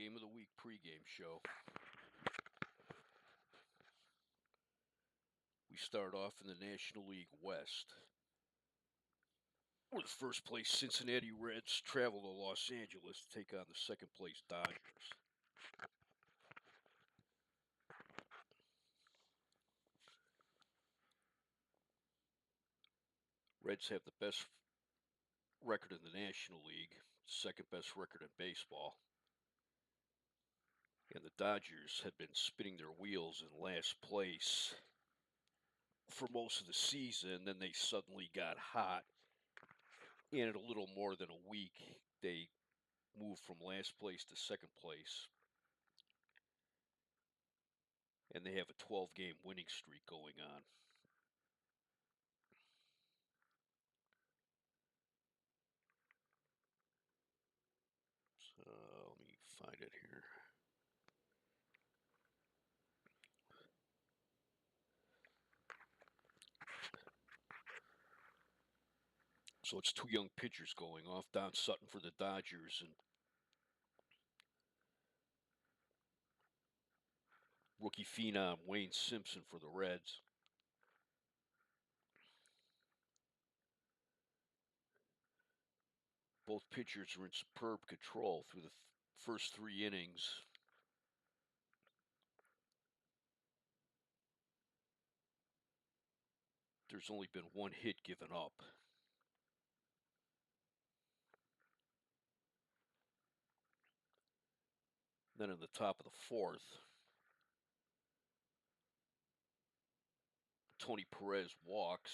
Game of the Week pregame show. We start off in the National League West, where the first place Cincinnati Reds travel to Los Angeles to take on the second place Dodgers. Reds have the best record in the National League, second best record in baseball. And the Dodgers had been spinning their wheels in last place for most of the season. Then they suddenly got hot. And in a little more than a week, they moved from last place to second place. And they have a 12-game winning streak going on. So let me find it here. So it's two young pitchers going off. Don Sutton for the Dodgers and rookie phenom Wayne Simpson for the Reds. Both pitchers are in superb control through the first three innings. There's only been one hit given up. Then in the top of the fourth, Tony Perez walks.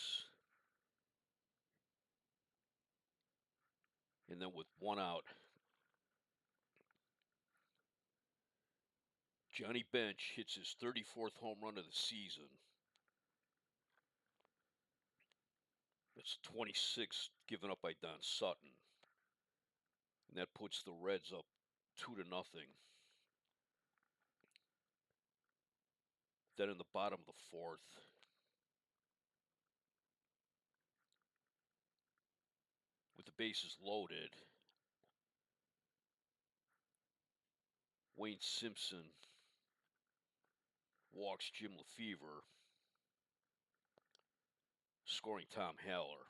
And then with one out, Johnny Bench hits his 34th home run of the season. It's 26 given up by Don Sutton. And that puts the Reds up 2-0. Then in the bottom of the fourth, with the bases loaded, Wayne Simpson walks Jim Lefevre, scoring Tom Haller,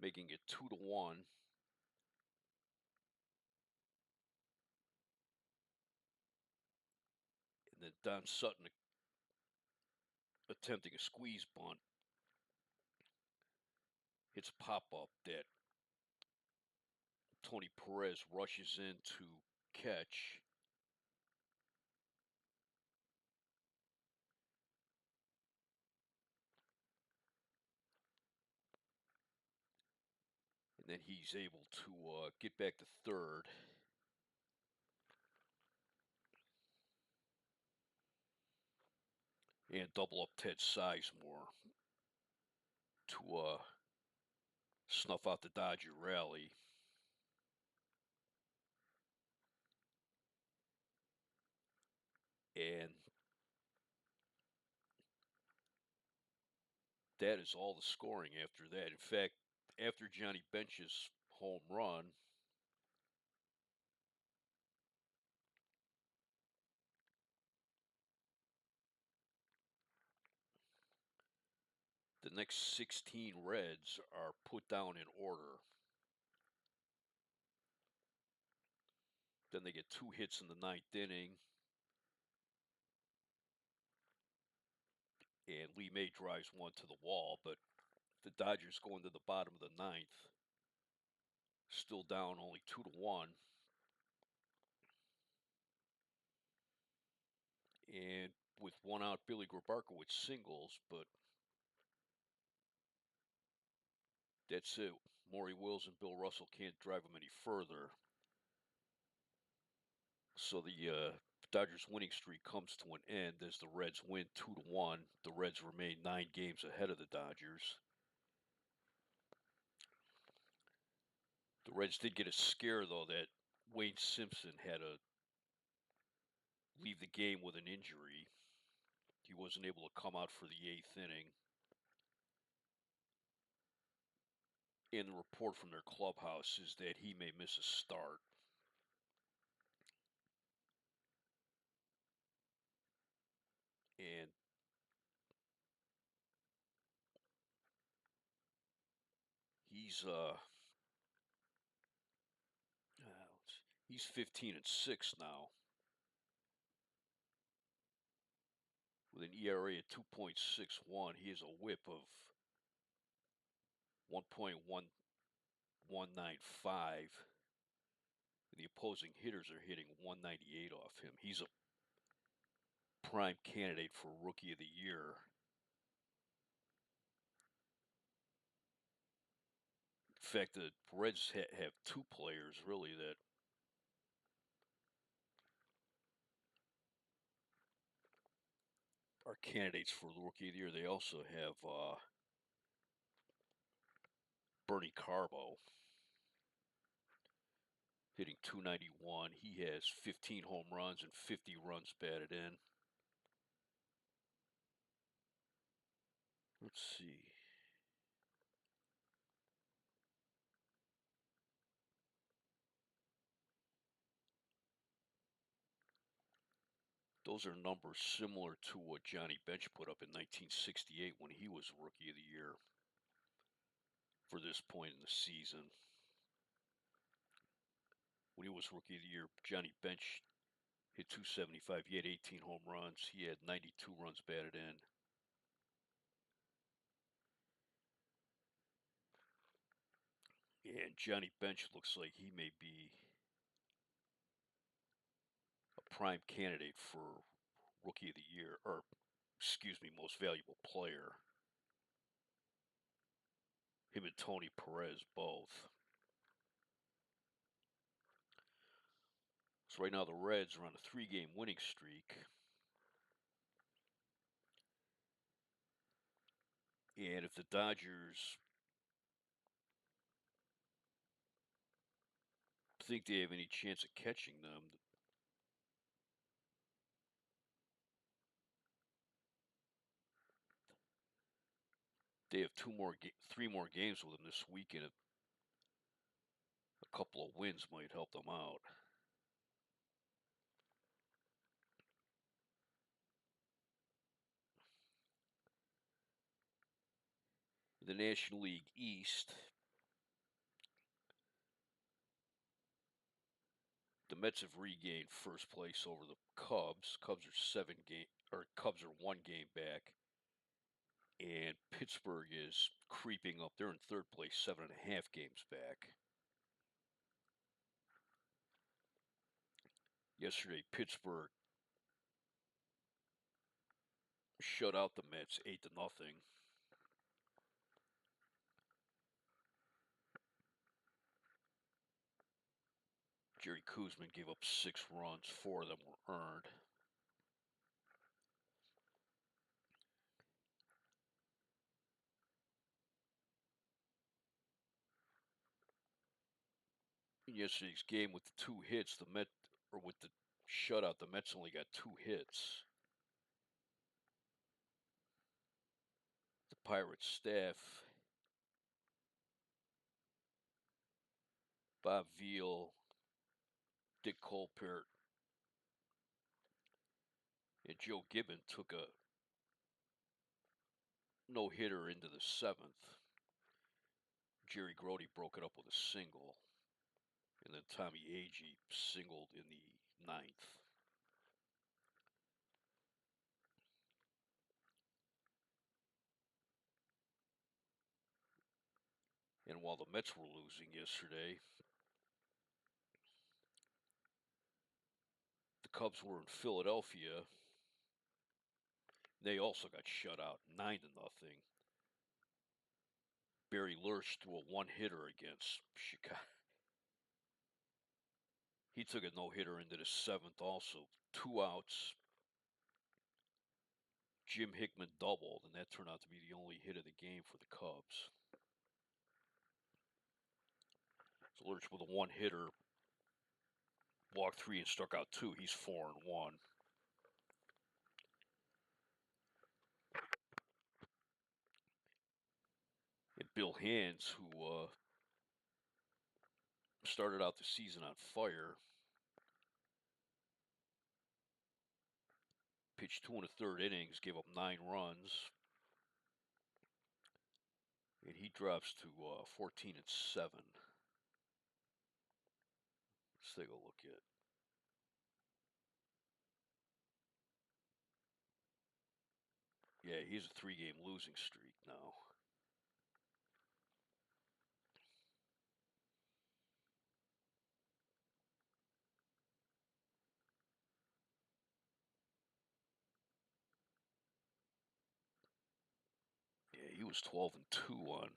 making it 2-1. And then Don Sutton attempting a squeeze bunt. Hits a pop-up that Tony Perez rushes in to catch. And then he's able to get back to third. And double up Ted Sizemore to snuff out the Dodger rally. And that is all the scoring after that. In fact, after Johnny Bench's home run, the next 16 Reds are put down in order. Then they get two hits in the ninth inning. And Lee May drives one to the wall, but the Dodgers go into the bottom of the ninth, still down only 2-1. And with one out, Billy Grabarkowitz singles, but that's it. Maury Wills and Bill Russell can't drive them any further. So the Dodgers winning streak comes to an end as the Reds win 2-1. The Reds remain 9 games ahead of the Dodgers. The Reds did get a scare, though, that Wayne Simpson had to leave the game with an injury. He wasn't able to come out for the 8th inning. And the report from their clubhouse is that he may miss a start. and he's he's 15-6 now with an ERA of 2.61. He has a WHIP of 1.1195. The opposing hitters are hitting 198 off him. He's a prime candidate for Rookie of the Year. In fact, the Reds have two players really that are candidates for the Rookie of the Year. They also have Bernie Carbo hitting 291. He has 15 home runs and 50 runs batted in. Let's see. Those are numbers similar to what Johnny Bench put up in 1968 when he was Rookie of the Year for this point in the season. When he was Rookie of the Year, Johnny Bench hit 275. He had 18 home runs. He had 92 runs batted in. And Johnny Bench looks like he may be a prime candidate for Rookie of the Year, or excuse me, Most Valuable Player. Him and Tony Perez both. So right now the Reds are on a 3-game winning streak. And if the Dodgers think they have any chance of catching them, they have three more games with them this week, and a couple of wins might help them out. In the National League East, the Mets have regained first place over the Cubs. Cubs are 1 game back, and Pittsburgh is creeping up. They're in third place, 7.5 games back. Yesterday, Pittsburgh shut out the Mets 8-0. Jerry Koosman gave up 6 runs. 4 of them were earned. In yesterday's game with the 2 hits, with the shutout, the Mets only got 2 hits. The Pirates staff, Bob Veal, Dick Colpert, and Joe Gibbon took a no-hitter into the 7th. Jerry Grody broke it up with a single, and then Tommy Agee singled in the 9th. And while the Mets were losing yesterday, the Cubs were in Philadelphia. They also got shut out 9-0. Barry Lurch threw a 1-hitter against Chicago. He took a no-hitter into the 7th also. 2 outs. Jim Hickman doubled, and that turned out to be the only hit of the game for the Cubs. So Lurch with a 1-hitter, walked 3 and struck out 2. He's 4-1. And Bill Hands, who started out the season on fire, Pitched 2 1/3 innings, gave up 9 runs. And he drops to 14-7. Let's take a look at. Yeah, he's a 3-game losing streak now. Yeah, he was 12-2 on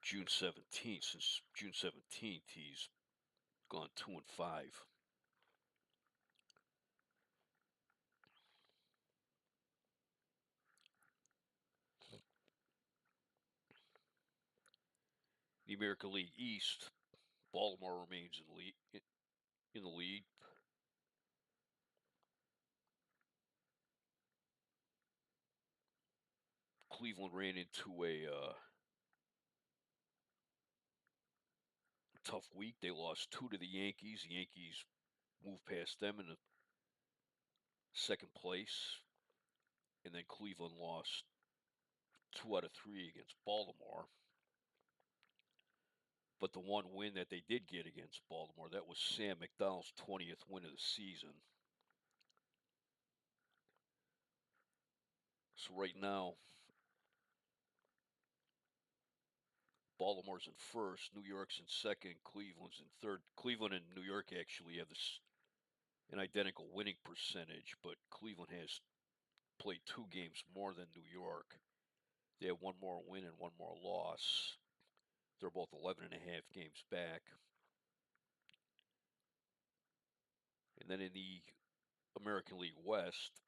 June 17th. Since June 17th, he's gone 2-5. The American League East, Baltimore remains in the lead. Cleveland ran into a tough week. They lost 2 to the Yankees. The Yankees moved past them into second place. And then Cleveland lost 2 out of 3 against Baltimore. But the one win that they did get against Baltimore, that was Sam McDonald's 20th win of the season. So right now, Baltimore's in first, New York's in second, Cleveland's in third. Cleveland and New York actually have an identical winning percentage, but Cleveland has played 2 games more than New York. They have 1 more win and 1 more loss. They're both 11.5 games back. And then in the American League West,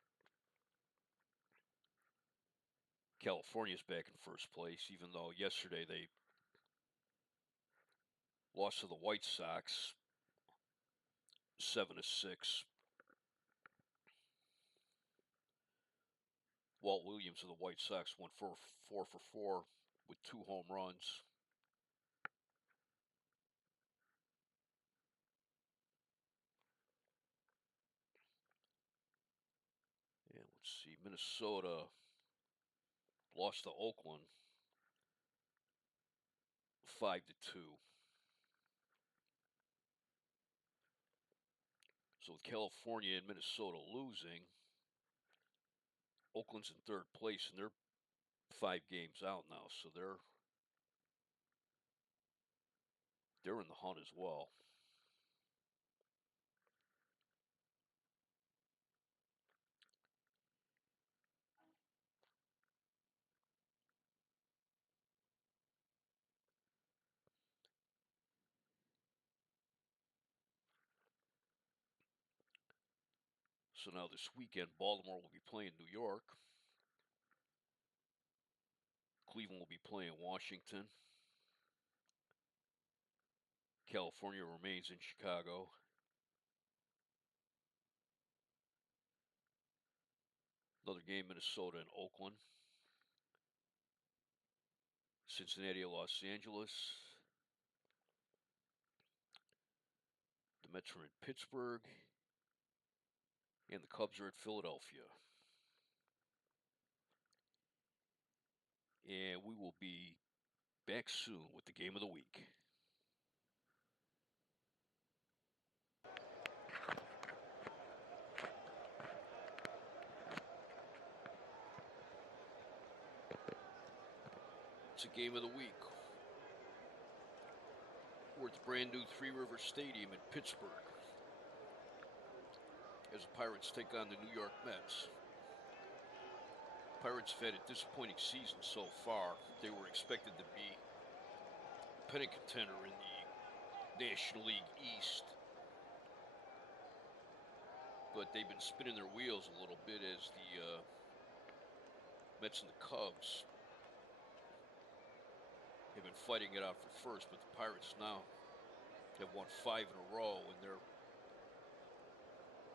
California's back in first place, even though yesterday they lost to the White Sox 7-6. Walt Williams of the White Sox went 4 for 4 with 2 home runs. And let's see, Minnesota lost to Oakland 5-2. So with California and Minnesota losing, Oakland's in third place, and they're 5 games out now, so they're in the hunt as well. So now this weekend, Baltimore will be playing New York. Cleveland will be playing Washington. California remains in Chicago. Another game, Minnesota and Oakland. Cincinnati, Los Angeles. The Mets are in Pittsburgh. And the Cubs are at Philadelphia. And we will be back soon with the game of the week. It's a game of the week. We're at the brand new Three Rivers Stadium in Pittsburgh as the Pirates take on the New York Mets. Pirates have had a disappointing season so far. They were expected to be a pennant contender in the National League East, but they've been spinning their wheels a little bit as the Mets and the Cubs have been fighting it out for first, but the Pirates now have won 5 in a row, and they're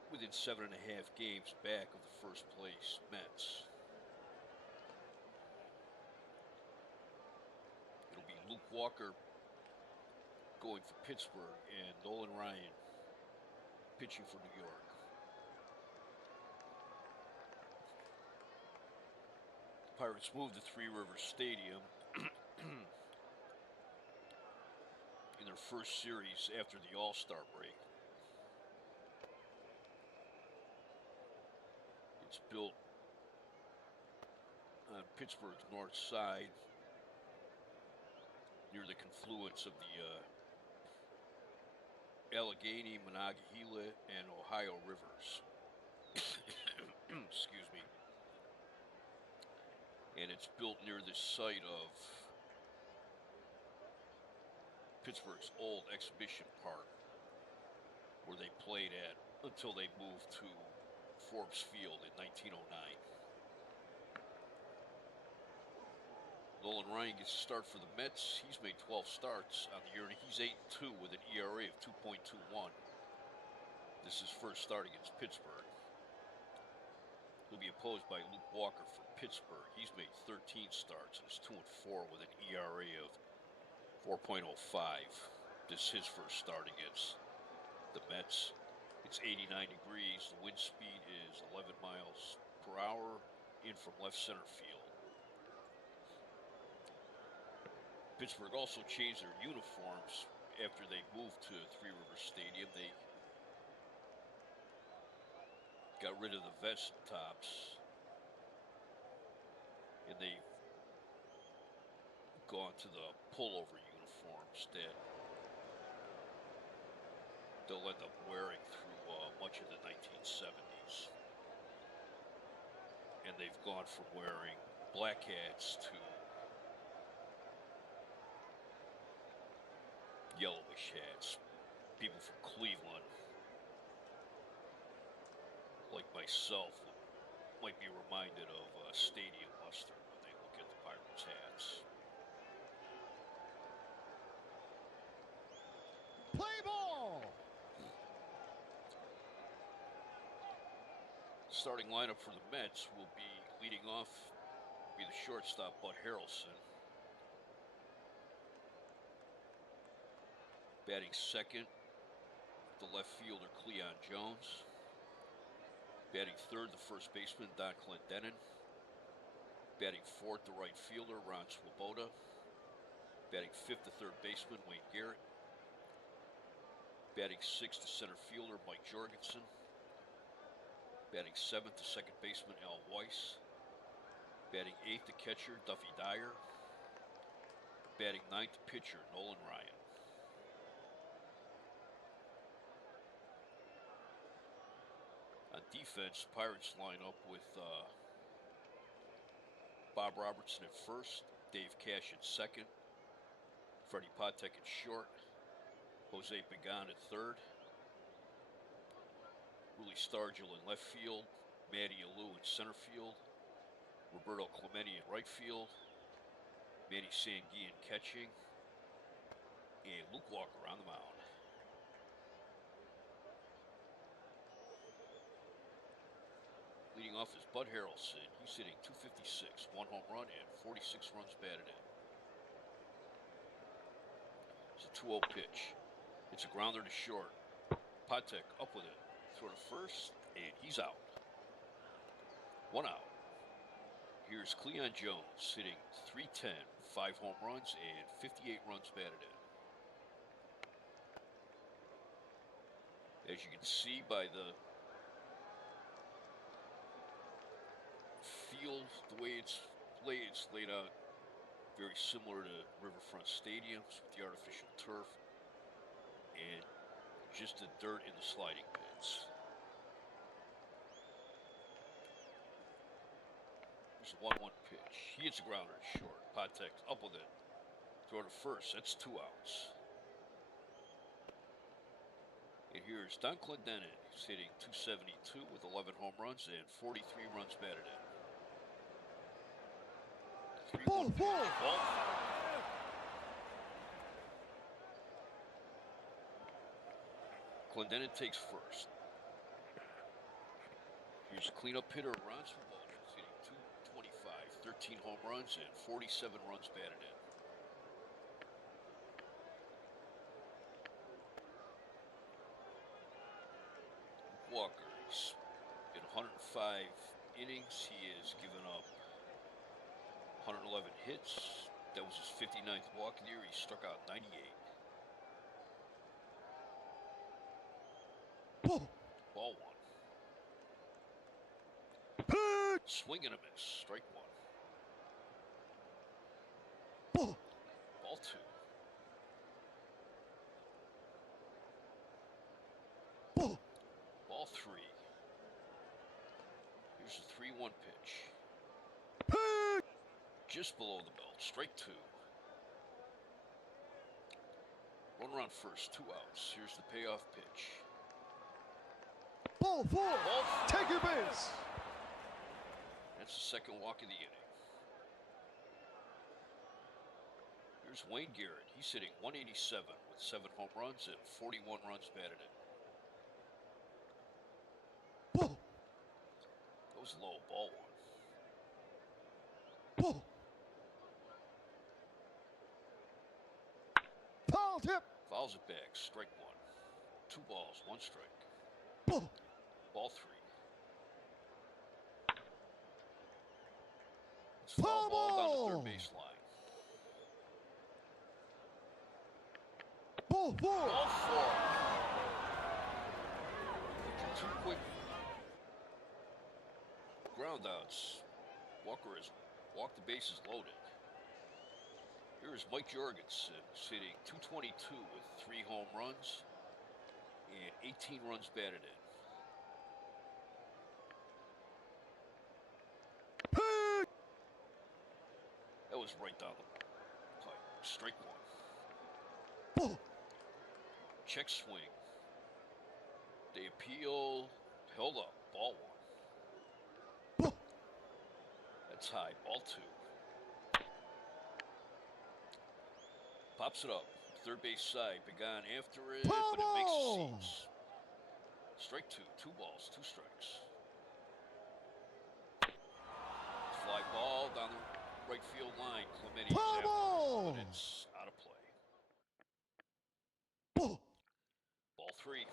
within 7.5 games back of the first place Mets. It'll be Luke Walker going for Pittsburgh and Nolan Ryan pitching for New York. Pirates moved to Three Rivers Stadium in their first series after the All-Star break. It's built on Pittsburgh's north side near the confluence of the Allegheny, Monongahela, and Ohio rivers. Excuse me. And it's built near the site of Pittsburgh's old exhibition park, where they played at until they moved to Forbes Field in 1909. Nolan Ryan gets a start for the Mets. He's made 12 starts on the year, and he's 8-2 with an ERA of 2.21. This is his first start against Pittsburgh. He'll be opposed by Luke Walker from Pittsburgh. He's made 13 starts and is 2-4 with an ERA of 4.05. This is his first start against the Mets. It's 89 degrees. The wind speed is 11 miles per hour in from left center field. Pittsburgh also changed their uniforms after they moved to Three Rivers Stadium. They got rid of the vest tops, and they've gone to the pullover uniforms that they'll end up wearing through much of the 1970s. And they've gone from wearing black hats to yellowish hats. People from Cleveland, like myself, might be reminded of Stadium Mustard when they look at the Pirates hats. Play ball! Starting lineup for the Mets will be leading off, be the shortstop, Bud Harrelson. Batting second, the left fielder, Cleon Jones. Batting third, the first baseman, Don Clendenin. Batting fourth, the right fielder, Ron Swoboda. Batting fifth, the third baseman, Wayne Garrett. Batting sixth, the center fielder, Mike Jorgensen. Batting seventh, the second baseman, Al Weiss. Batting eighth, the catcher, Duffy Dyer. Batting ninth, the pitcher, Nolan Ryan. On defense, Pirates line up with Bob Robertson at first, Dave Cash at second, Freddie Patek at short, Jose Pagan at third, Willie Stargell in left field, Matty Alou in center field, Roberto Clemente in right field, Manny Sangui in catching, and Luke Walker on the mound. Leading off is Bud Harrelson. He's hitting .256, 1 home run, and 46 runs batted in. It's a 2-0 pitch. It's a grounder to short. Patek up with it. Throw to first, and he's out. 1 out. Here's Cleon Jones hitting .310, 5 home runs, and 58 runs batted in. As you can see by the field, the way it's laid out, very similar to Riverfront Stadiums with the artificial turf and just the dirt in the sliding pits. There's a 1-1 pitch. He hits a grounder short. Patek up with it. Throw to first. That's 2 outs. And here's Don Clendenin. He's hitting .272 with 11 home runs and 43 runs batted in. 3-1 pitch. Ball. Clendenin takes first. Here's cleanup hitter Ron Swoboda. He's hitting .225, 13 home runs and 47 runs batted in. Walker, in 105 innings, he has given up 111 hits. That was his 59th walk of the year. He struck out 98. Ball one. Swing and a miss. Strike one. Ball two. Ball three. Here's a 3-1 pitch. Just below the belt. Strike two. Runner on first. 2 outs. Here's the payoff pitch. Ball four. Take your base. That's the second walk of the inning. Here's Wayne Garrett. He's hitting 187 with 7 home runs and 41 runs batted in. Goes low. Ball one. Foul tip. Fouls it back. Strike one. 2 balls, 1 strike. Ball three. It's foul ball down the third baseline. Ball four. Ball four. Too quick. Ground outs. Walker has walked the bases loaded. Here is Mike Jorgensen, hitting .222 with 3 home runs and 18 runs batted in. That was right down the pipe. Strike one. Check swing. They appeal. Held up. Ball one. That's high. Ball two. Pops it up. Third base side. Began after it, but it makes the seats. Strike two. 2 balls, 2 strikes. Fly ball down the right field line. Clemente is after it, but it's out of play. Ball three.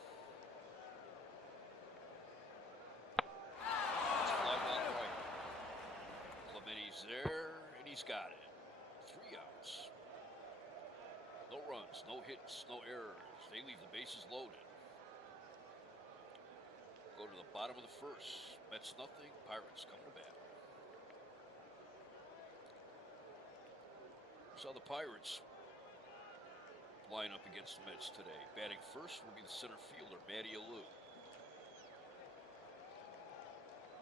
It's fly ball right. Clemente's there, and he's got it. 3 outs. No runs, no hits, no errors. They leave the bases loaded. Go to the bottom of the first. Mets nothing. Pirates come to bat. So the Pirates line up against the Mets today. Batting first will be the center fielder, Matty Alou.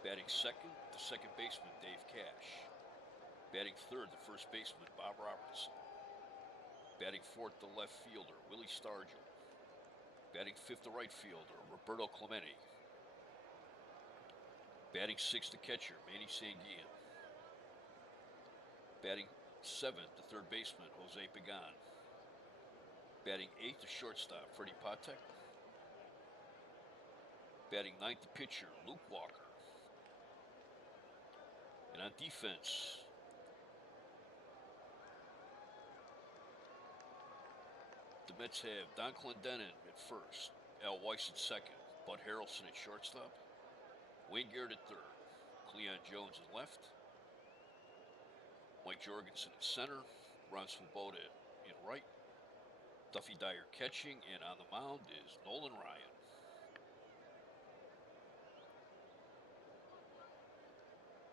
Batting second, the second baseman, Dave Cash. Batting third, the first baseman, Bob Robertson. Batting fourth, the left fielder, Willie Stargell. Batting fifth, the right fielder, Roberto Clemente. Batting sixth, the catcher, Manny Sanguillen. Batting seventh, the third baseman, Jose Pagan. Batting eighth, the shortstop, Freddie Patek. Batting ninth, the pitcher, Luke Walker. And on defense, the Mets have Don Clendenon at first, Al Weiss at second, Bud Harrelson at shortstop, Wayne Garrett at third, Cleon Jones at left, Mike Jorgensen at center, Ron Swoboda in right, Duffy Dyer catching, and on the mound is Nolan Ryan.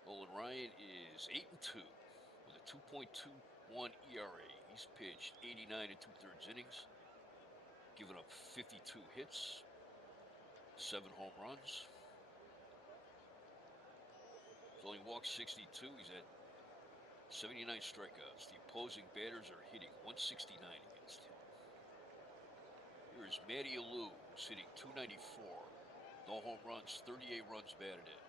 Nolan Ryan is 8-2 with a 2.21 ERA. He's pitched 89 2/3 innings, given up 52 hits, 7 home runs. He's only walked 62. He's had 79 strikeouts. The opposing batters are hitting 169 against him. Here is Matty Alou, who's hitting .294. No home runs, 38 runs batted in.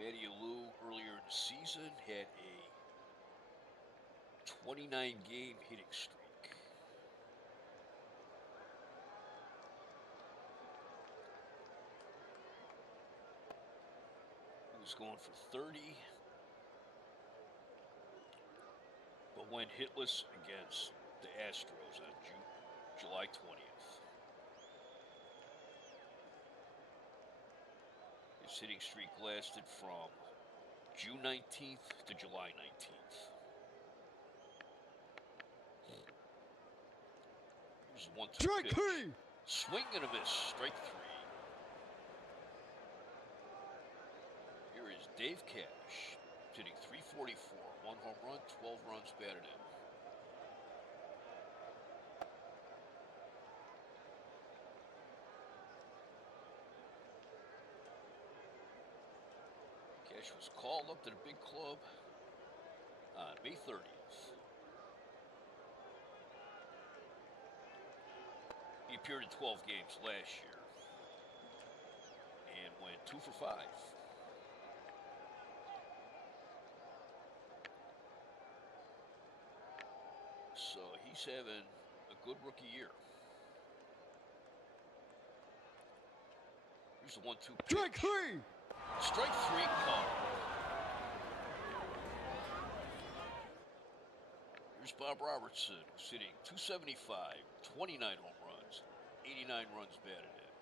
Matty Alou earlier in the season had a 29-game hitting streak. He was going for 30, but went hitless against the Astros on July 20th. His hitting streak lasted from June 19th to July 19th. Here's the 1-2 Strike pitch. three. Swing and a miss. Strike three. Here is Dave Cash, hitting .344, 1 home run, 12 runs batted in. Cash was called up to the big club on May 30th. He appeared in 12 games last year and went 2 for 5. So he's having a good rookie year. Here's the 1-2 pitch. Strike three. Strike three call. Here's Bob Robertson, who's hitting .275, 29 home runs, 89 runs batted in.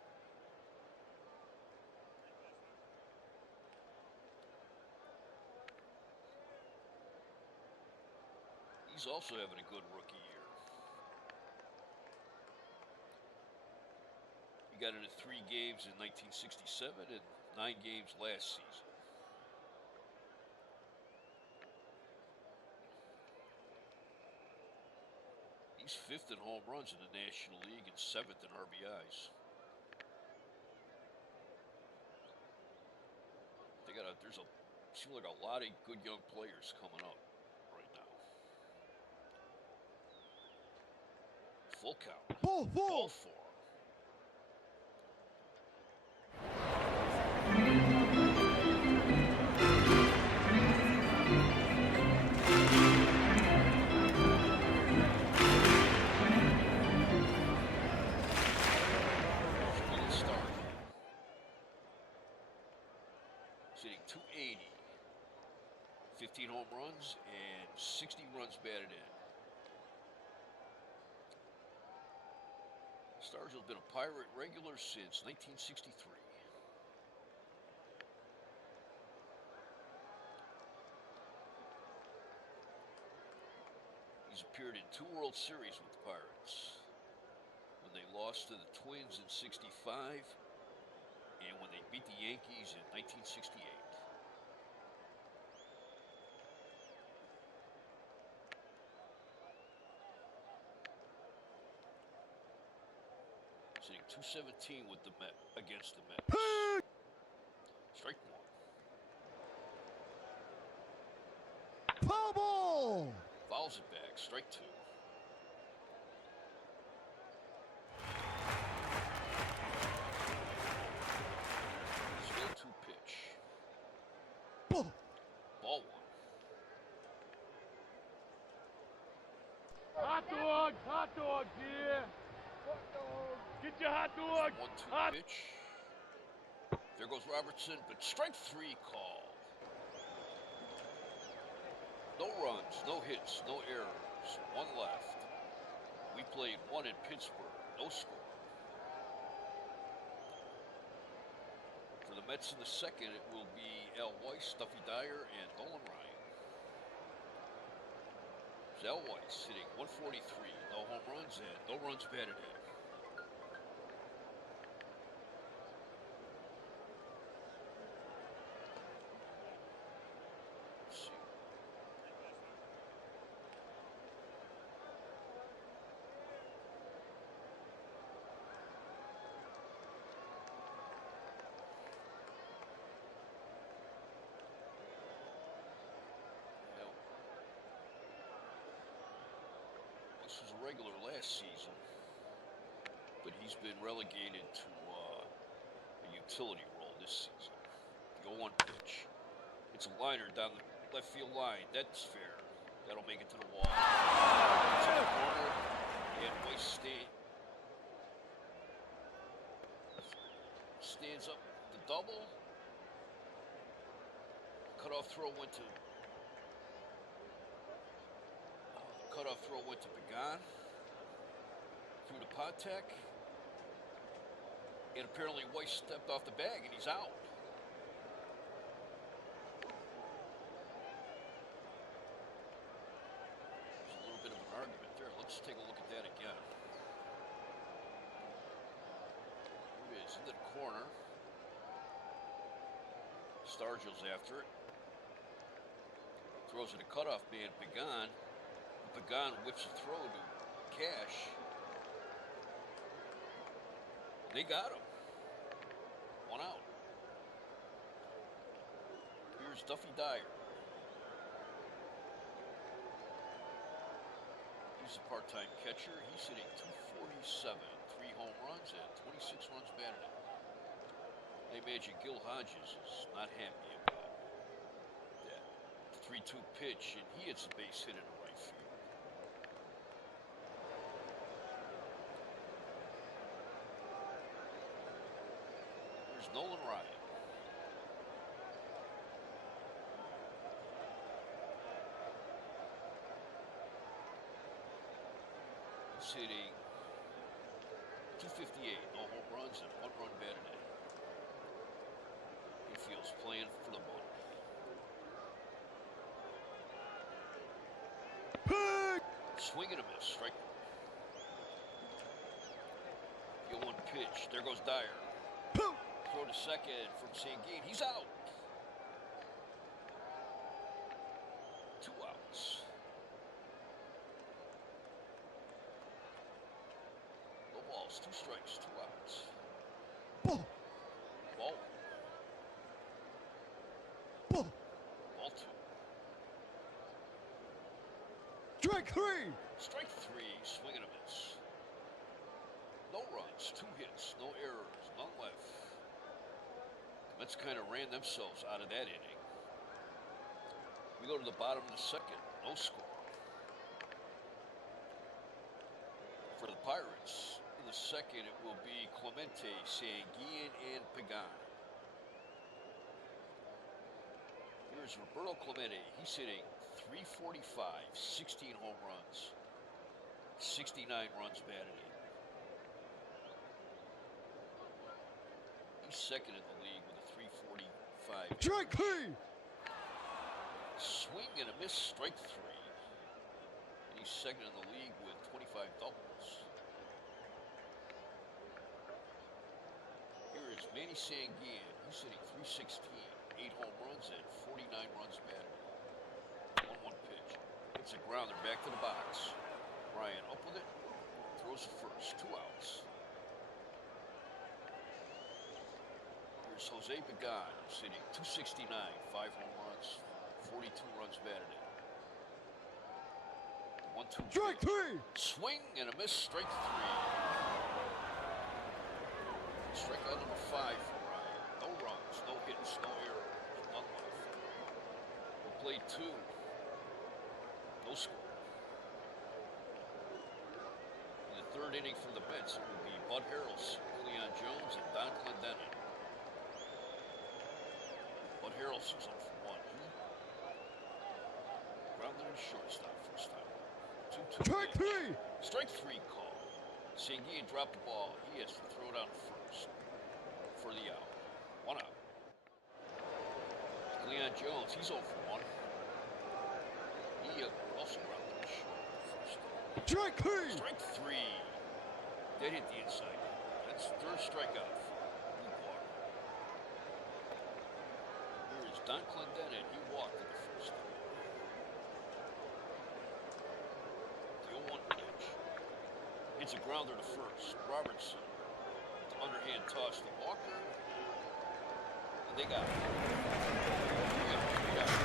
He's also having a good rookie year. He got into 3 games in 1967 and 9 games last season. He's 5th in home runs in the National League and 7th in RBIs. Seems like a lot of good young players coming up right now. Full count. Ball four. Ball 4. Good start. Sitting .280. 15 home runs and 60 runs batted in. Stars have been a Pirate regular since 1963. He's appeared in 2 World Series with the Pirates. When they lost to the Twins in '65 and when they beat the Yankees in 1968. Sitting .217 with the Met against the Mets. Strike 1. Foul ball. Fouls it back. Strike 2. Still 2 pitch. Ball. Ball 1. Hot dog, dear. Get your hot dog. 1-2 pitch. There goes Robertson, but strike 3 called. No runs, no hits, no errors. 1 left. We played 1 in Pittsburgh. No score. For the Mets in the second, it will be Al Weiss, Stuffy Dyer, and Nolan Ryan. There's Al Weiss hitting .143. No home runs and no runs batted in. This was a regular last season, but he's been relegated to a utility role this season. The 0-1 pitch. It's a liner down the left field line. That's fair. That'll make it to the wall. It's in the corner, and Weiss stands up the double. Cutoff throw went to Pagan. Through to Patek. And apparently Weiss stepped off the bag and he's out. Let's take a look at that again. Here it is into the corner. Stargill's after it. Throws it a cutoff man, Pagan. Pagan whips a throw to Cash. They got him. 1 out. Here's Duffy Dyer. He's a part-time catcher. He's hitting .247, 3 home runs and 26 runs batted in. I imagine Gil Hodges is not happy about that 3-2 pitch, and he hits a base hit into right field. Here's Nolan Ryan. He's hitting .258, no home runs and 1 run batted in. He feels playing for the money. Swing and a miss, strike. The 0-1 pitch. There goes Dyer. Throw to second from Sanguine. He's out. 2 outs. No balls, 2 strikes, 2 outs. Ball. Ball. Ball. Ball 2. Strike 3. Strike 3, swing and a miss. No runs, 2 hits, no errors, none left. Mets kind of ran themselves out of that inning. We go to the bottom of the second, no score. For the Pirates, in the second, it will be Clemente, Sanguine, and Pagan. Here's Roberto Clemente. He's hitting .345, 16 home runs, 69 runs batted in. He's second in the league with a .345. Strike 3. Swing and a miss, strike 3. And he's second in the league with 25 doubles. Here is Manny Sanguine. He's hitting .316, 8 home runs and 49 runs batted. 1-1 pitch. It's a grounder back to the box. Ryan up with it. Throws the first. 2 outs. Here's Jose Pagan. He's hitting .269, 5 home runs, 42 runs batted in. 1-2 Strike pitch. 3. Swing and a miss, strike 3. Strikeout number 5 for Ryan. No runs, no hits, no errors, none left. We played 2. No score. In the third inning for the Mets, it will be Bud Harrelson, Cleon Jones, and Don Clendenin. Bud Harrelson's on for 1. Grounded in shortstop first time. 2-2 Strike pitch. 3. Strike 3 call. Sanguine dropped the ball. He has to throw down first for the out. 1 out. Cleon Jones, he's 0 for 1. He also grounded in short first. Strike 3. Strike 3. That hit the inside. That's third strikeout for Luke Walker. Here is Don Clendenin. He walked in the first inning. The 0-1 pitch. Hits a grounder to first. Robertson. The underhand toss to Walker. And they got it. They got it. They got it.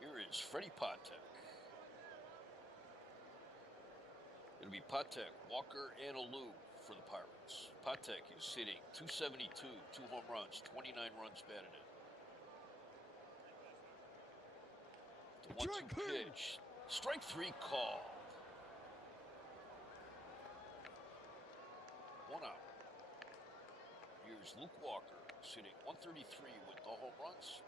Here is Freddie Patek. It'll be Patek, Walker, and Alou for the Pirates. Patek is hitting .272, 2 home runs, 29 runs batted in. The 1-2 Strike 3. pitch. Strike 3 call. 1 out. Here's Luke Walker, hitting .133 with no home runs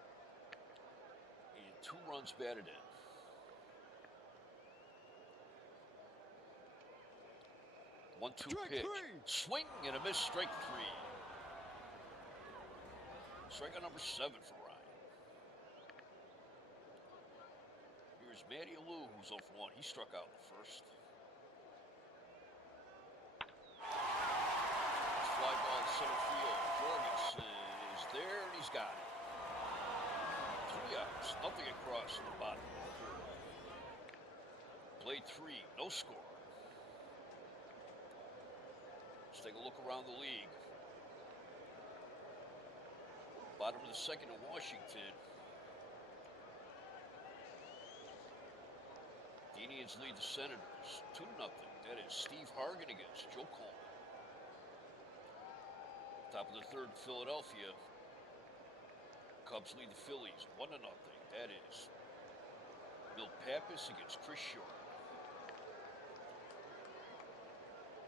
and 2 runs batted in. 1-2 Strike pitch. three. Swing and a miss, strike 3. Strikeout number 7 for Ryan. Here's Matty Alou, who's 0 for 1. He struck out in the first. Fly ball to center field. Jorgensen is there, and he's got it. 3 outs, nothing across in the bottom of the third. Played 3, no score. Let's take a look around the league. Bottom of the second in Washington. The Indians lead the Senators 2-0. That is Steve Hargan against Joe Coleman. Top of the third in Philadelphia. Cubs lead the Phillies 1-0. That is Milt Pappas against Chris Short.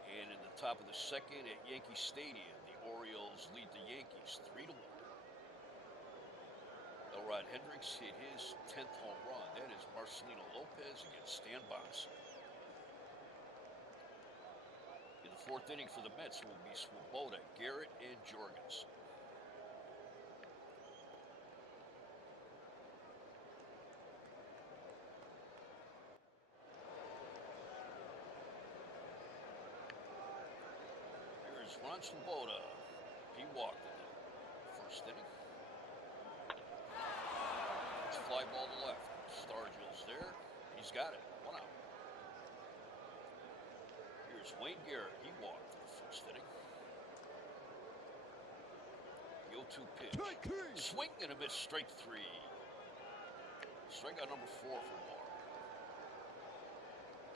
And in the top of the second at Yankee Stadium, the Orioles lead the Yankees 3-1. Elrod Hendricks hit his 10th home run. That is Marcelino Lopez against Stan Bonsall. In the fourth inning for the Mets will be Swoboda, Garrett, and Jorgensen. Here's Ron Swoboda. He walked in the first inning. It's a fly ball to left. Stargill's there. He's got it. 1 out. Here's Wayne Garrett. He walked in the first inning. The 0-2 pitch. Strike three. Swing and a miss, strike 3. Strikeout number 4 for Moore.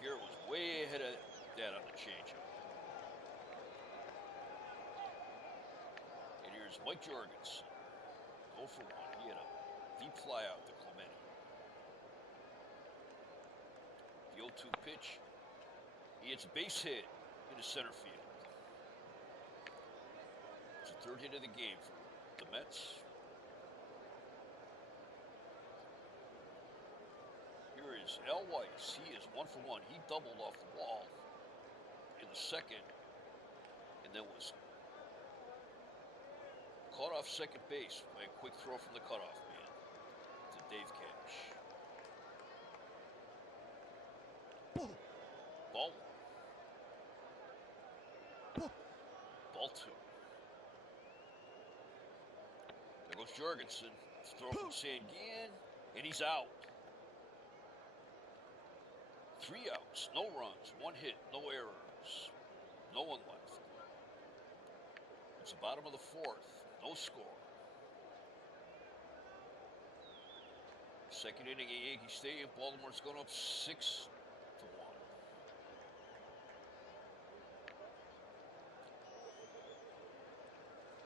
Garrett was way ahead of that on the changeup. And here's Mike Jorgensen. 0 for 1. He had a deep fly out to Clemente. The 0-2 pitch. He hits a base hit into center field. It's the third hit of the game for the Mets. Here is Al Weiss. He is 1 for 1. He doubled off the wall in the second and then was caught off second base by a quick throw from the cutoff man to Dave Cash. Ball. Ball 1. Ball. Ball 2. There goes Jorgensen. Throw from Sanguin, and he's out. 3 outs, no runs, 1 hit, no errors, no one left. It's the bottom of the fourth, no score. Second inning at Yankee Stadium, Baltimore's going up 6-1.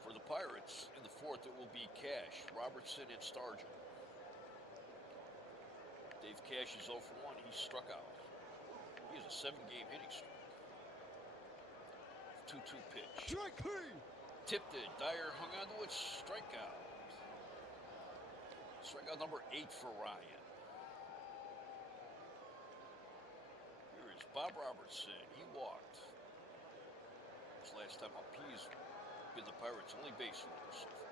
For the Pirates, in the fourth, it will be Cash, Robertson, and Stargell. Dave Cash is 0 for 1. He struck out. He has a 7-game hitting streak. 2-2 pitch. Strike three. Tipped it. Dyer hung onto it. Strikeout. Strikeout number 8 for Ryan. Here is Bob Robertson. He walked. His last time up, he's been the Pirates' only base runner so far.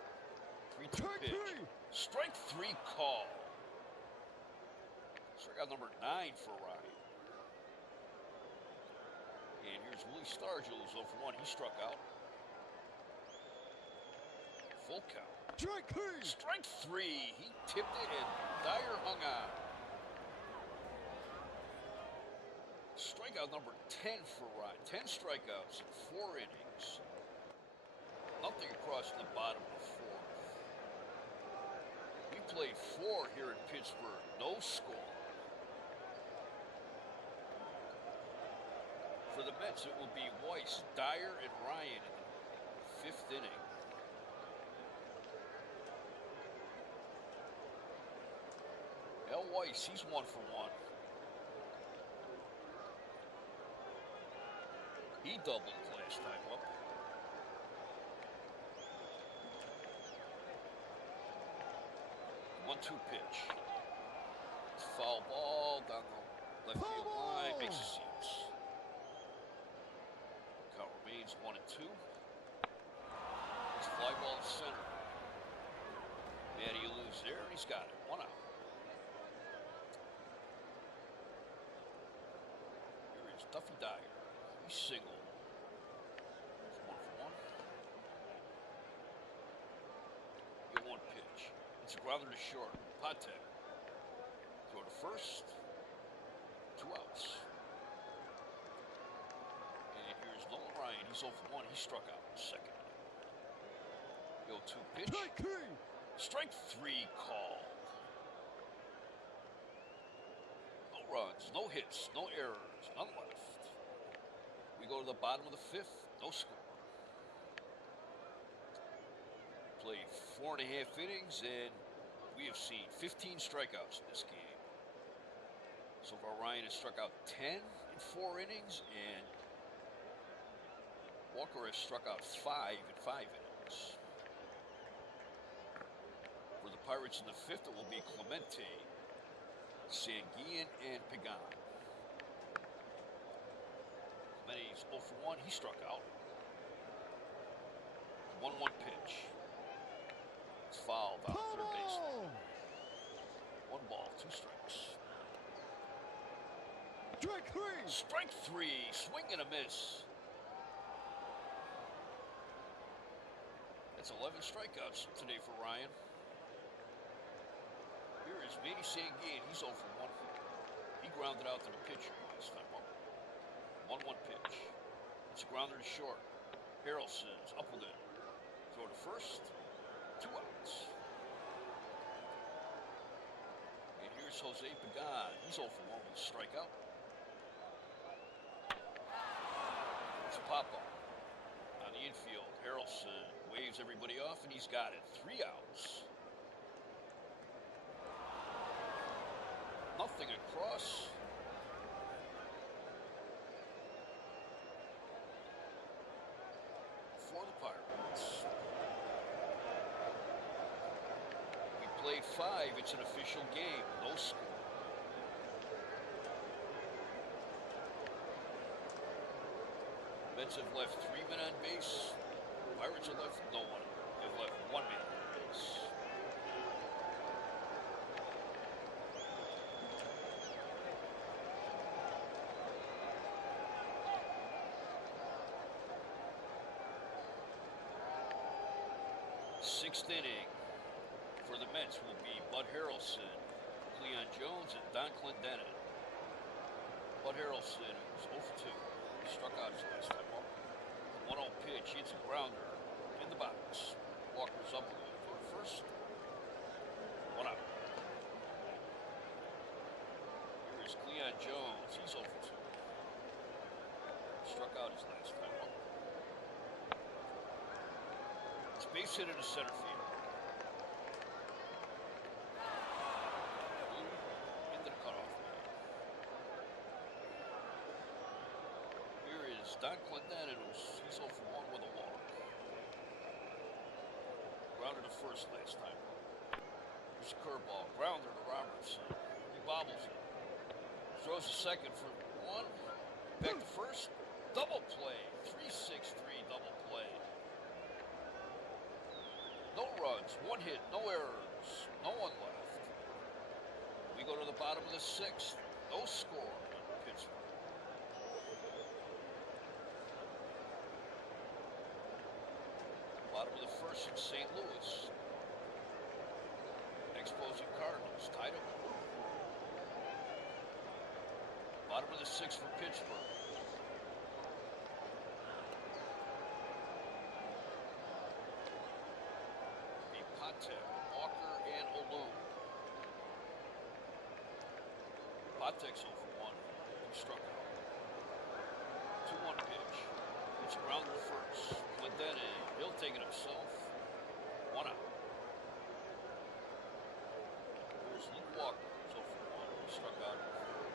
3-2 Strike pitch. three. Strike 3 call. Strikeout number 9 for Ryan. And here's Willie Stargell, who's 0 for 1. He struck out. Full count. Strike three. Strike 3. He tipped it and Dyer hung on. Strikeout number 10 for Ryan. 10 strikeouts in 4 innings. Nothing across the bottom of the fourth. We played 4 here in Pittsburgh. No score. For the Mets, it will be Weiss, Dyer, and Ryan in the 5th inning. Al Weiss, he's 1 for 1. He doubled last time up. One-two pitch. Foul ball down the left Foul field line. ball. Makes a seats. He's 1-2. It's fly ball to center. Matty Allou's there, and he's got it. 1 out. Here is Duffy Dyer. He's single. It's 1 for 1. Your 1 pitch. It's a grounder to short. Patek. Throw to first. 2 outs. And here's Nolan Ryan. He's 0 for 1. He struck out in the second inning. The 0-2 pitch. Strike 3. Strike 3 called. No runs, no hits, no errors, none left. We go to the bottom of the 5th. No score. Played 4.5 innings, and we have seen 15 strikeouts in this game. So far, Ryan has struck out 10 in 4 innings, and Walker has struck out 5 in 5 innings. For the Pirates in the 5th, it will be Clemente, Sanguillen, and Pagan. Clemente's 0 for 1. He struck out. 1-1 pitch. It's fouled out third base. Ball. 1 ball, 2 strikes. Strike 3. Strike 3. Swing and a miss. That's 11 strikeouts today for Ryan. Here is Manny Sanguillen. He's 0 for 1. He grounded out to the pitcher last time up. 1-1 pitch. It's a grounder to short. Harrelson's up with it. Throw to first. 2 outs. And here's Jose Pagan. He's 0 for 1 with a strikeout. It's a pop-up on the infield. Harrelson waves everybody off, and he's got it. 3 outs. Nothing across. For the Pirates. We played 5. It's an official game. No score. Mets have left 3 men on base. Pirates have left no one. They've left 1 man on base. Sixth inning for the Mets will be Bud Harrelson, Cleon Jones, and Don Clendenin. Bud Harrelson was 0 for 2. He struck out his last time up. 1-0 pitch, hits a grounder in the box. Walker's up with it for the first. 1 out. Here is Cleon Jones. He's 0 for 2. Struck out his last time up. It's base hit into center field. Into the cutoff man. Here is Don Clendenin, he's 0 for 1 with a walk. Grounded to first last time. Here's a curveball. Grounder to Robertson. He bobbles it. Throws a second for 1. Back to first. Double play. 3-6-3 double play. No runs, 1 hit, no errors, no one left. We go to the bottom of the 6th. No score in Pittsburgh. Bottom of the 1st in St. Louis. Exposing Cardinals tied up. Bottom of the 6th for Pittsburgh. Walker and Alou. Patek's 0 for 1. He struck out. 2-1 pitch. It's a grounder to first. Clendenin, he'll take it himself. 1 out. Here's Luke Walker. He's 0 for 1. He struck out in the 3rd.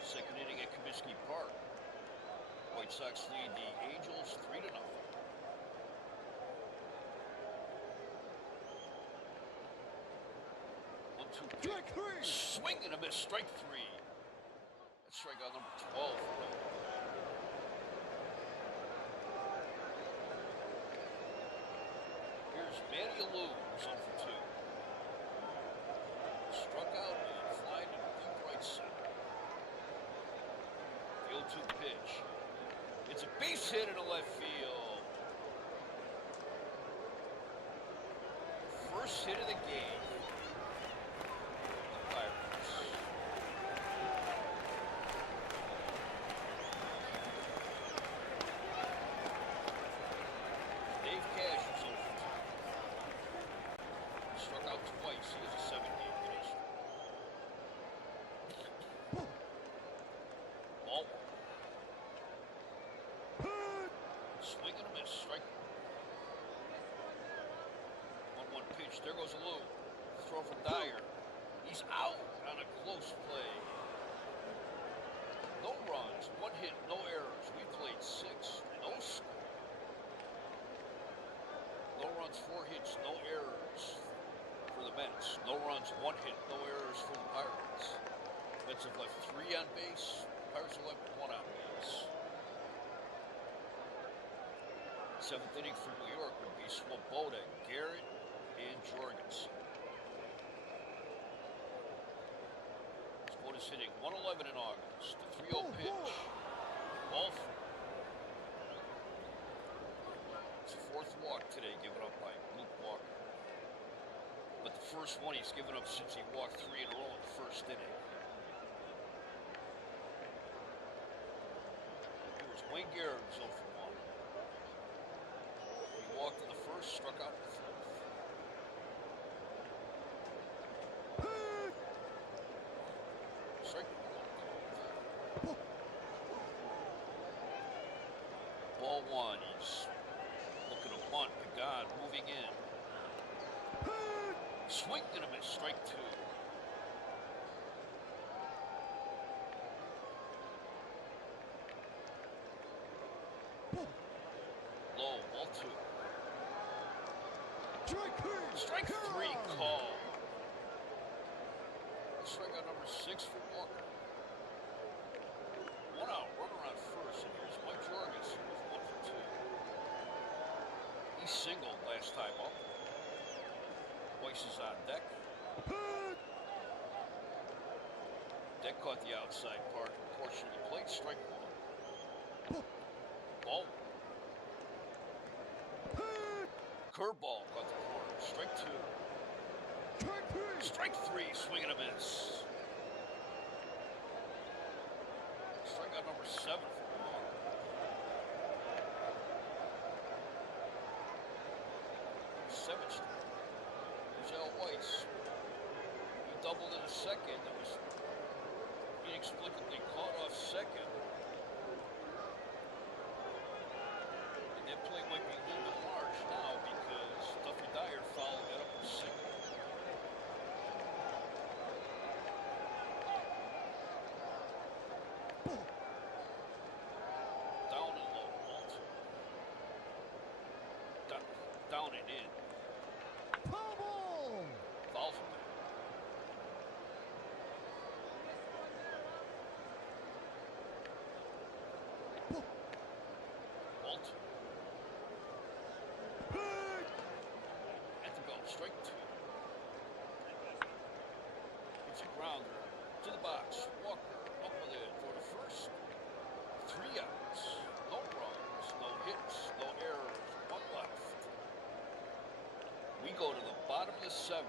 Second inning at Comiskey Park. White Sox lead the Angels 3-0. 1-2 pitch. Strike 3. Swing and a miss. Strike 3. That's Strikeout number 12 for him. Here's Manny Alou, who's 0 for 2. Struck out and flying to deep right center. The 0-2 pitch. It's a base hit into left field. First hit of the game. The Pirates. Dave Cash is 0 for 2. Struck out twice. He has a 7-game hitting streak. Ball one. Swing and a miss. Strike. 1-1 pitch. There goes Alou. Throw from Dyer. He's out on a close play. No runs, 1 hit, no errors. We played 6, no score. No runs, 4 hits, no errors for the Mets. No runs, 1 hit, no errors for the Pirates. Mets have left 3 on base. Pirates have left 1 on base. 7th inning for New York would be Swoboda, Garrett, and Jorgensen. Swoboda's hitting 111 in August. The 3-0 pitch. Ball 4. It's the 4th walk today given up by Luke Walker. But the first one he's given up since he walked 3 in a row in the first inning. Here's Wayne Garrett, who's 0 for 1. He walked in the first, struck out in the 4th. Strike. Ball 1. He's looking to bunt. Pagan moving in. Swing and a miss. Strike 2. Low. Ball 2. Strike 3 call. Strikeout number 6 for Walker. 1 out, runner on first, and here's Mike Jorgensen with 1 for 2. He singled last time up. Weiss is on deck. Deck caught the outside part portion of the plate. Strike 1. Ball. Curveball caught the corner. Strike 2. Strike 3, swing and a miss. Strikeout number 7 for Walker. 7th strike. Here's Al Weiss. He doubled in a second. That was inexplicably caught off second. And that play might be a little bit large now because Duffy Dyer fouled that up with single. Down and low, ball 2. Down and in. Foul from there. Ball 2. At the belt, strike 2. It's a grounder to the box. Walker up with it for the first. 3 outs. No runs, no hits, no errors. 1 left. We go to the bottom of the 7th.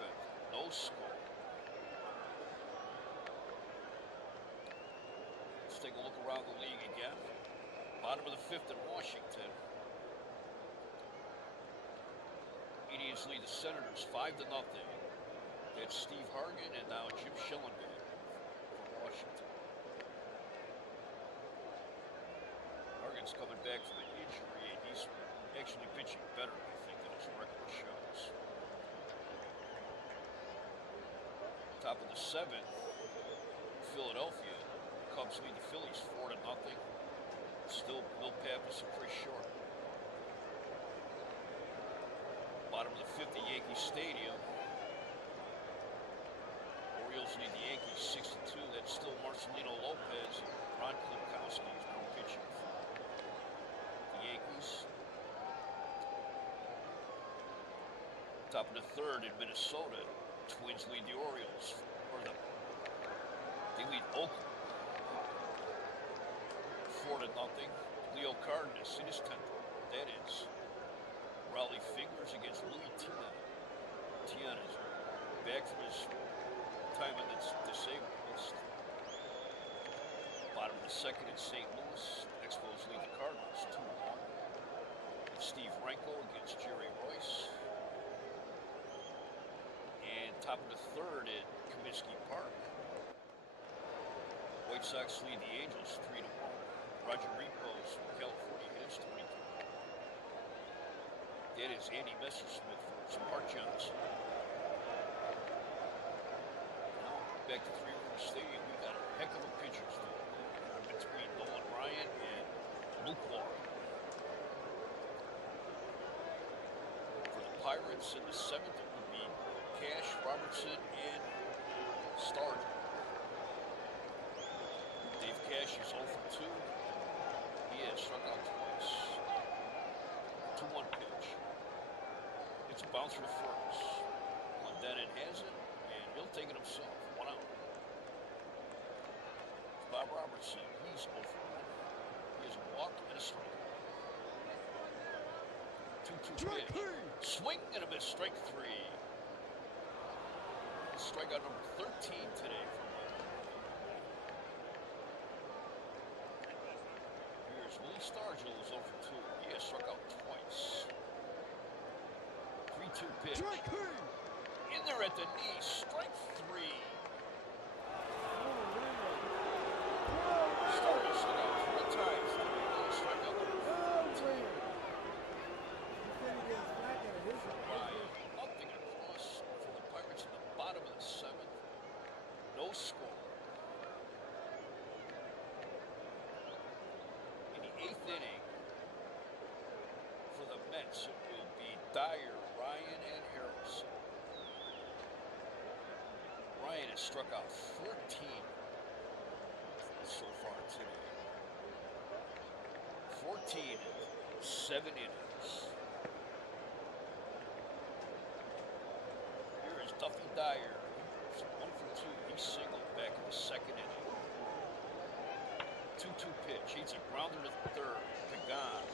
No score. Let's take a look around the league again. Bottom of the 5th in Washington. Indians lead the Senators 5-0. That's Steve Hargan and now Jim Schillenberg from Washington. Hargan's coming back from an injury and he's actually pitching better, I think, than his record shows. Top of the 7th, Philadelphia. Cubs lead the Phillies 4-0. Still, Bill Pappas and Chris Short. Bottom of the 5th at Yankee Stadium. Orioles Angels lead the Yankees 6-2. That's still Marcelino Lopez and Ron Klinkowski is now pitching for the Yankees. Top of the third in Minnesota, Twins lead the Orioles. They lead Oakland 4-0. Leo Cardenas in his 10th. That is Raleigh Fingers against Louis Tiana. Tiana is back from his time on the disabled list. Bottom of the second in St. Louis. Expos lead the Cardinals 2-1. Steve Renko against Jerry Royce. And top of the third at Comiskey Park. White Sox lead the Angels 3-1. Roger Repos from California hits 23. That is Andy Messersmith versus Mark Johnson. Now back to Three Rivers Stadium. We got a heck of a pitchers duel between Nolan Ryan and Luke Walker. For the Pirates in the 7th, it would be Cash, Robertson, and Stargell. Dave Cash is 0 for 2. He has struck out twice. 2-1 pitch. It's a bouncer to first. Glendenon has it, and he'll take it himself. 1 out. Bob Robertson, he's 0 for 1. He has a walk and a strike. 2-2 pitch. Swing and a miss. Strike 3. Strikeout number 13 today from Willie Stargell is 0 for 2. He has struck out twice. 3-2 pitch. In there at the knee. Strike 3. Stargell struck out 4 times. He has struck out 14. Ryan, nothing across for the Pirates in the bottom of the 7th. No score. 8th inning for the Mets, it will be Dyer, Ryan, and Harrelson. Ryan has struck out 14 so far today. 14 in 7 innings. Here is Duffy Dyer. He's 1 for 2. He singled back in the 2nd inning. 2-2 pitch. He's a grounder to third. Pagan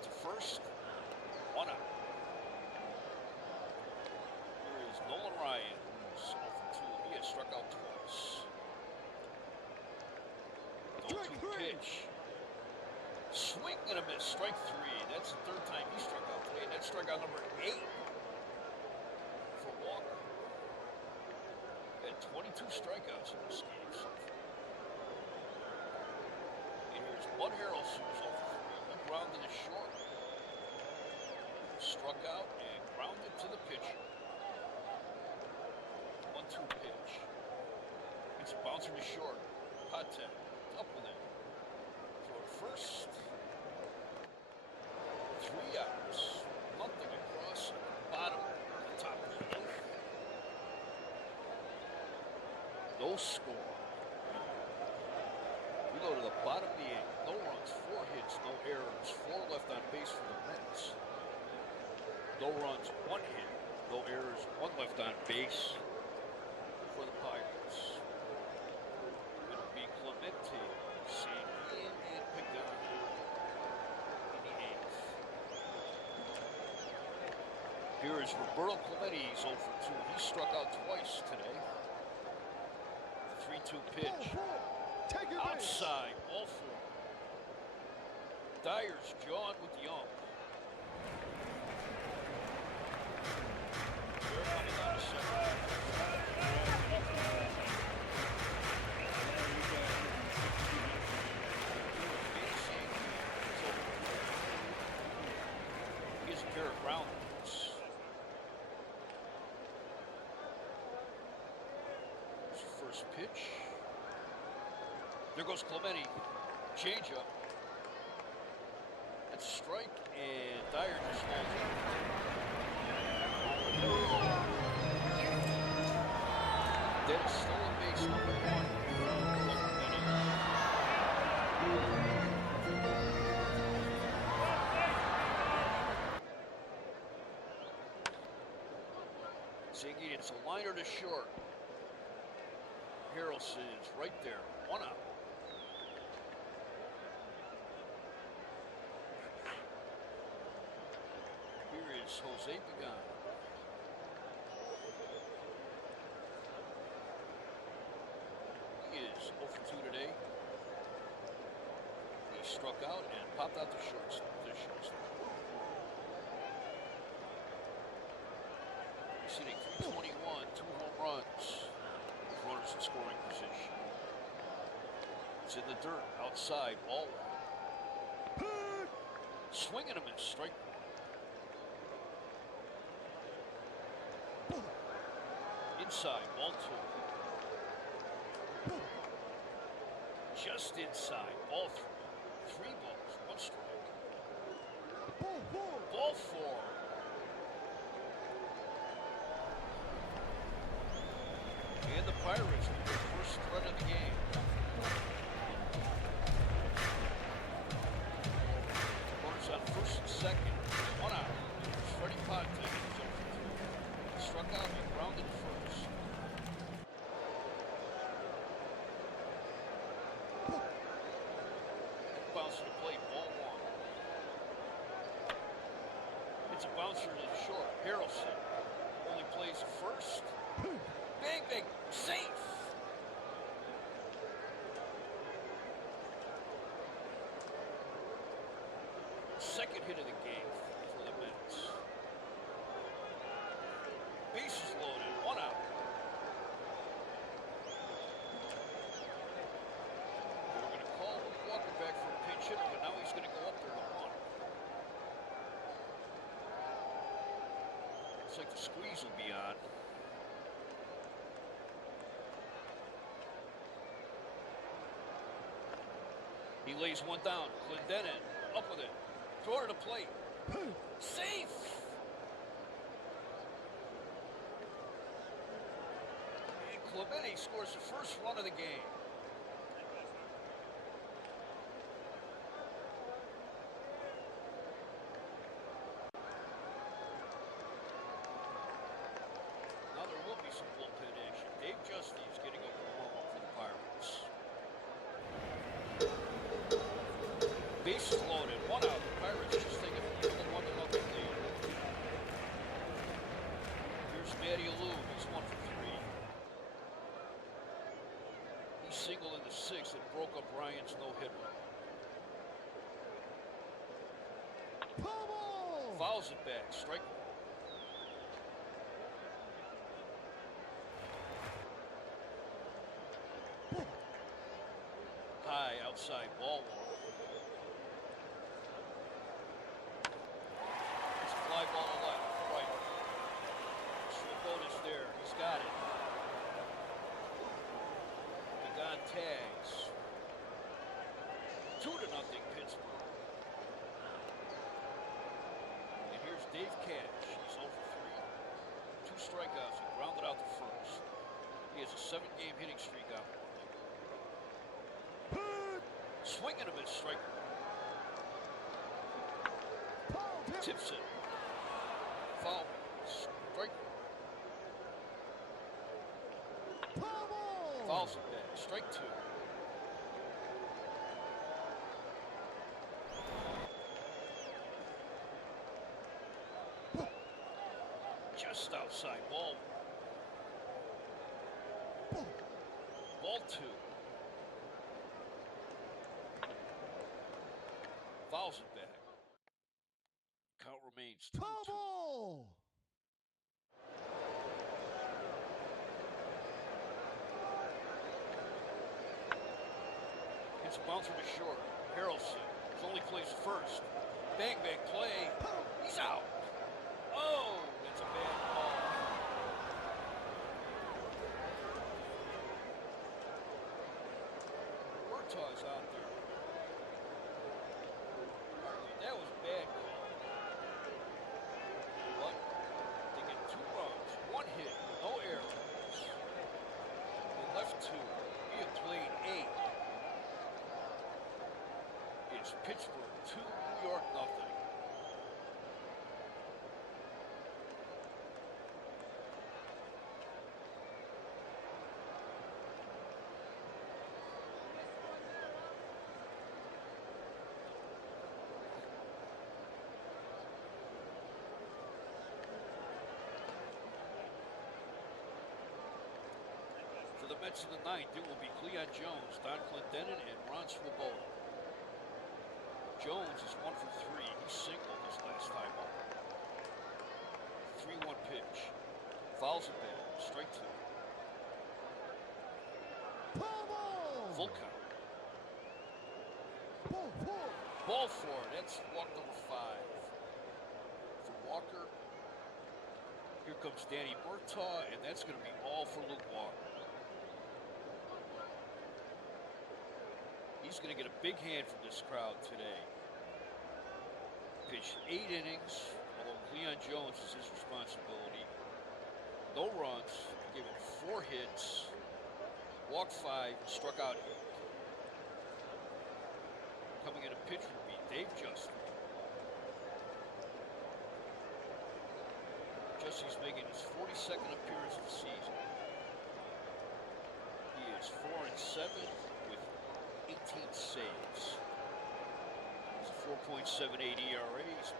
to first. 1 out. Here is Nolan Ryan, who's 0 for 2. He has struck out twice. 0-2 pitch. Swing and a miss. Strike 3. That's the 3rd time he struck out today. And that's strikeout number 8 for Walker. Had 22 strikeouts in this game so far. Here's Bud Harrelson, who's 0 for 3. He grounded it short. Struck out and grounded to the pitcher. 1-2 pitch. It's a bouncer to short. Patek up with it. Throw to first. 3 outs. Nothing across the bottom of the top of the 8th. No score. We go to the bottom of the 8th. No runs, 4 hits, no errors, 4 left on base for the Mets. No runs, 1 hit, no errors, 1 left on base for the Pirates. It'll be Clemente, St. Ian, and Pagan in the 8th. Here is Roberto Clemente. He's 0 for 2. He struck out twice today. 3-2 pitch. Outside, all 4. Dyer's jawing with the ump. They're coming down to 7. Here's a pair of grounders. Here's the first pitch. There goes Clemente. Change up. That's a strike, and Dyer just falls out. That is stolen base number 1 for Clemente. Ziggy, it's a liner to short. Harrelson is right there. 1 out. Here is Jose Pagan. He is 0 for 2 today. He struck out and popped out the shortstop. He's hitting .321, 2 home runs with runners in scoring position. It's in the dirt, outside, ball 1. Swing and a miss, strike 1. Inside, ball 2. Just inside, ball 3. 3 balls, 1 strike. Ball 4. And the Pirates with their first threat of the game. Runners on first and second. 1 out. Freddie Ponte is 0 for 2. Struck out and grounded first. Bounce to the plate, ball 1. It's a bouncer to the short. Harrelson only plays first. Bang, bang, safe. Second hit of the game for the Mets. Bases loaded, 1 out. They were going to call Walker back for a pinch hitter, but now he's going to go up there to 1. Looks like the squeeze will be on. He lays 1 down. Clendenon up with it. Throw it to the plate. Safe! And Clemente scores the first run of the game. Now there will be some bullpen action. Dave Justice getting up to warm up for the Pirates. Bases loaded, 1 out. The Pirates just taking a 1-0 lead. Here's Matty Alou. He's 1 for 3. He singled in the 6th and broke up Ryan's no-hitter. Fouls it back. Strike 1. High outside, ball 1. Fly ball to left, right. Schulboat is there. He's got it. Pagan tags. 2-0 Pittsburgh. And here's Dave Cash. He's 0 for 3. 2 strikeouts. He grounded out the first. He has a 7-game hitting streak out. Swing and a miss, strike 1. Tips it. Foul. Strike 1. Fouls it back. Strike 2. Just outside. Ball 1. Ball 2. Fouls it back. Count remains 2-2. It's a bouncer to short. Harrelson only plays first. Bang, bang play. He's out. Oh, that's a bad call. Murtaugh's out there. That was a bad call. But they get 2 runs, 1 hit, no errors. Pittsburgh 2, New York nothing. For the Mets in the ninth, it will be Cleon Jones, Don Clendenon, and Ron Swoboda. Jones is 1 for 3. He singled his last time up. 3-1 pitch. Fouls it back. Strike 2. Foul ball. Full count. Ball four. Ball 4. That's walk number 5. For Walker. Here comes Danny Murtaugh, and that's going to be all for Luke Walker. He's going to get a big hand from this crowd today. Pitched 8 innings, although Cleon Jones is his responsibility. No runs, gave him 4 hits, walked 5, struck out 8. Coming in a pitch would be Dave Justin. Justy's making his 42nd appearance of the season. He is 4-7 with 18 saves. It's a 4.78 ERA. He's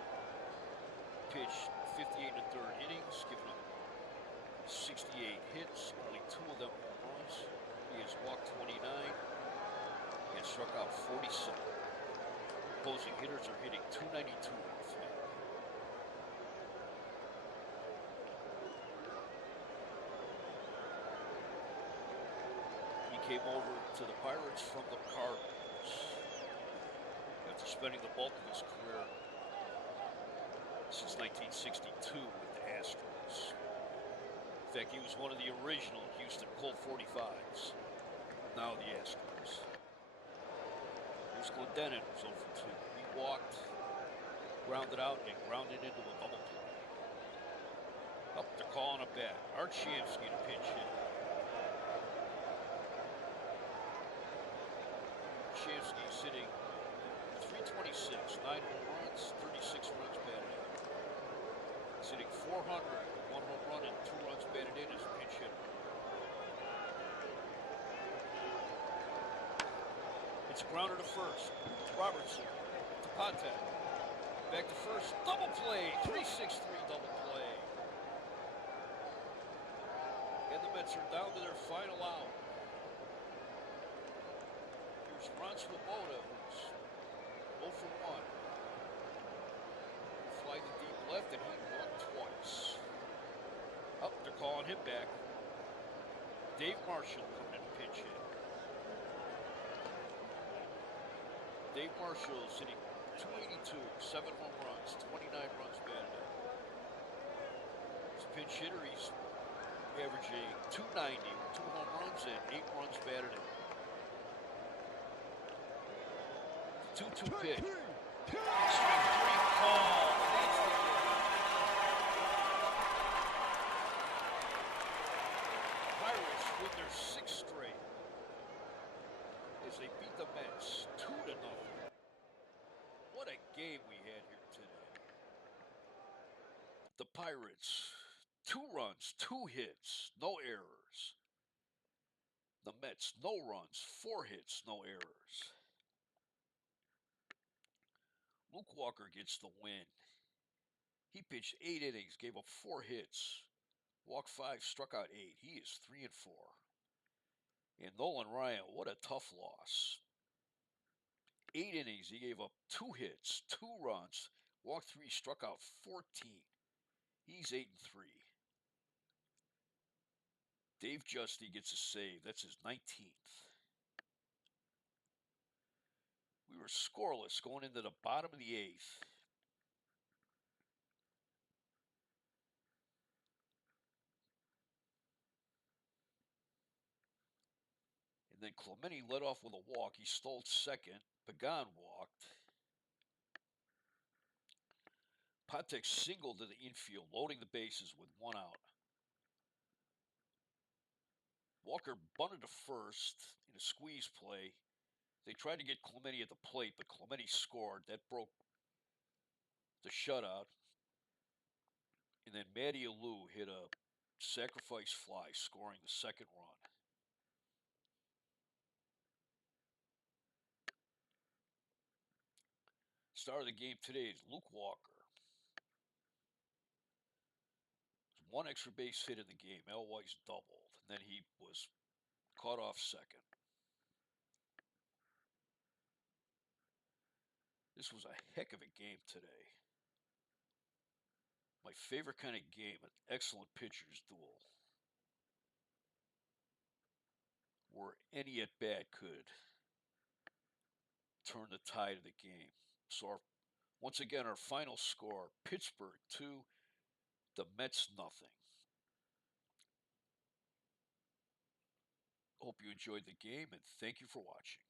pitched 58 and a third innings, given up 68 hits, only 2 of them home runs. He has walked 29 and struck out 47. Opposing hitters are hitting 292 off him. He came over to the Pirates from the Cardinals after spending the bulk of his career since 1962 with the Astros. In fact, he was one of the original Houston Colt 45s, now the Astros. Here's Clendenon, who's 0 for 2. He walked, grounded out, and grounded into a double play. Up, they're calling a bat. Art Shamsky to pinch hit. Shamsky sitting 326, 9 home runs, 36 runs batted in. Sitting 400, 1 home run and 2 runs batted in as a pinch hitter. It's a grounder to first. Robertson to Patek. Back to first. Double play. 3-6-3 double play. And the Mets are down to their final out. Here's Ron Swoboda, who's 0 for 1. Fly to deep left, and he walked twice. Up, they're calling him back. Dave Marshall coming in to pinch hit. Dave Marshall sitting 282, 7 home runs, 29 runs batted in. As a pinch hitter, he's averaging 290 with 2 home runs and 8 runs batted in. 2-2 pitch. Strike 3 call. That's the game. Pirates win their 6th straight as they beat the Mets 2-0. What a game we had here today. The Pirates, 2 runs, 2 hits, no errors. The Mets, no runs, 4 hits, no errors. Luke Walker gets the win. He pitched 8 innings, gave up 4 hits, walked 5, struck out 8. He is 3 and 4. And Nolan Ryan, what a tough loss. 8 innings, he gave up 2 hits, 2 runs, walked 3, struck out 14. He's 8 and 3. Dave Justy gets a save. That's his 19th. We were scoreless going into the bottom of the 8th. And then Clemente led off with a walk. He stole second. Pagan walked. Patek singled to the infield, loading the bases with 1 out. Walker bunted to first in a squeeze play. They tried to get Clemente at the plate, but Clemente scored. That broke the shutout. And then Matty Alou hit a sacrifice fly, scoring the second run. Star of the game today is Luke Walker. One extra base hit in the game. Al Weiss doubled, and then he was caught off second. This was a heck of a game today. My favorite kind of game, an excellent pitcher's duel, where any at bat could turn the tide of the game. So, once again, our final score: Pittsburgh 2, the Mets nothing. Hope you enjoyed the game, and thank you for watching.